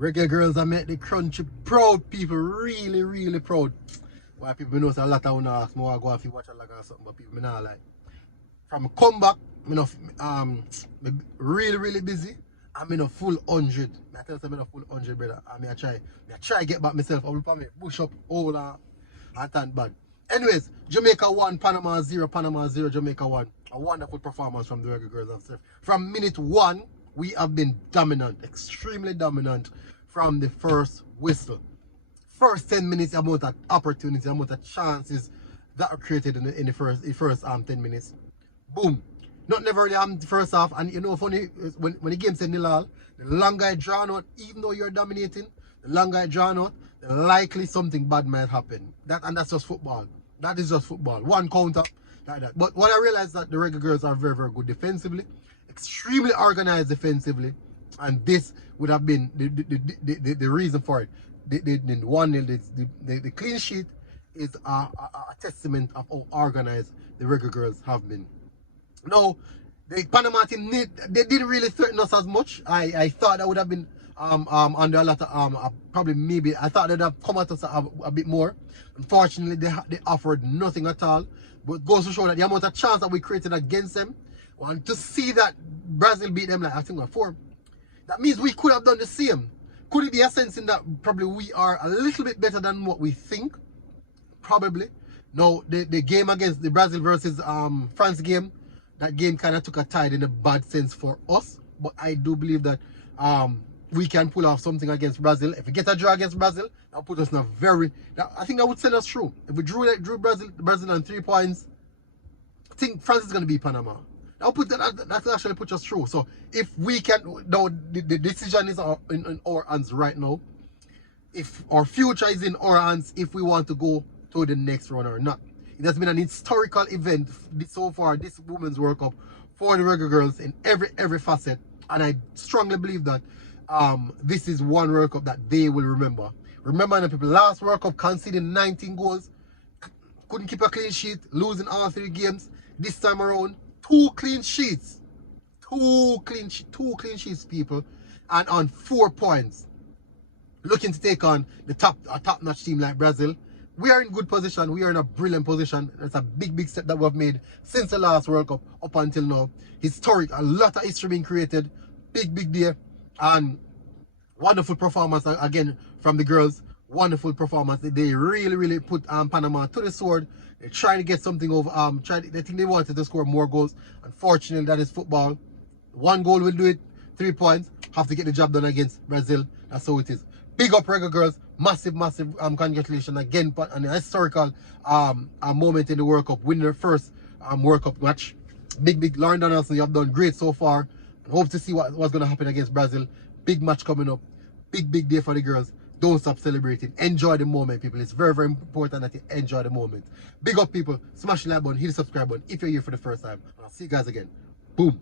Reggae Girlz, I make the country proud, people, really, really proud. Why people know say a lot of wanna ask me why I go and watch a lot or something, but people not like. From a comeback, me really, really busy. I'm in a full 100. I tell you I'm in a full 100, brother. I try get back myself. I will probably push up all and turn bad. Anyways, Jamaica 1, Panama 0, Panama 0, Jamaica 1. A wonderful performance from the Reggae Girlz. From minute 1, we have been dominant, extremely dominant from the first whistle. First 10 minutes, the amount of opportunity, the amount of chances that are created in the first 10 minutes. Boom. Not never really the first half. And you know, funny, when the game said nil all, the longer I draw out, even though you're dominating, the longer I draw out, the likely something bad might happen. And that's just football. That is just football. One counter, like that. But what I realized that the Reggae Girlz are very, very good defensively, extremely organized defensively, and this would have been the reason for it. The 1-0, the clean sheet is a testament of how organized the Reggae Girlz have been. Now, the Panama team, they didn't really threaten us as much. I thought that would have been under a lot of probably maybe I thought they'd have come at us a bit more. Unfortunately, they offered nothing at all. But it goes to show that the amount of chance that we created against them, and to see that Brazil beat them like I think 4, that means we could have done the same. Could it be a sense in that probably we are a little bit better than what we think? Probably. Now, the game against the Brazil versus France game, that game kind of took a tide in a bad sense for us. But I do believe that we can pull off something against Brazil. If we get a draw against Brazil, that'll put us in a very... I think that would send us through. If we drew Brazil on 3 points, I think France is going to beat Panama. That actually put us through. So if we can... Now, the decision is in our hands right now. If our future is in our hands, if we want to go to the next round or not. It has been an historical event so far, this Women's World Cup, for the Reggae Girlz in every facet. And I strongly believe that this is one World Cup that they will remember. Remember the people, last World Cup conceding 19 goals, couldn't keep a clean sheet, losing all 3 games. This time around, 2 clean sheets. 2 clean sheets, people. And on 4 points. Looking to take on a top-notch team like Brazil. We are in good position. We are in a brilliant position. It's a big step that we've made since the last World Cup up until now. Historic, a lot of history being created. Big day. And wonderful performance again from the girls. Wonderful performance. They really put Panama to the sword. They're trying to get something over. They think they wanted to score more goals. Unfortunately, that is football. 1 goal will do it. 3 points. Have to get the job done against Brazil. That's how it is. Big up Reggae Girlz. Massive congratulations again on a historical moment in the World Cup. Winning their first World Cup match. Big Lauren Donaldson, you have done great so far. I hope to see what's going to happen against Brazil. Big match coming up. Big day for the girls. Don't stop celebrating. Enjoy the moment, people. It's very important that you enjoy the moment. Big up, people. Smash the like button, hit the subscribe button if you're here for the first time. And I'll see you guys again. Boom.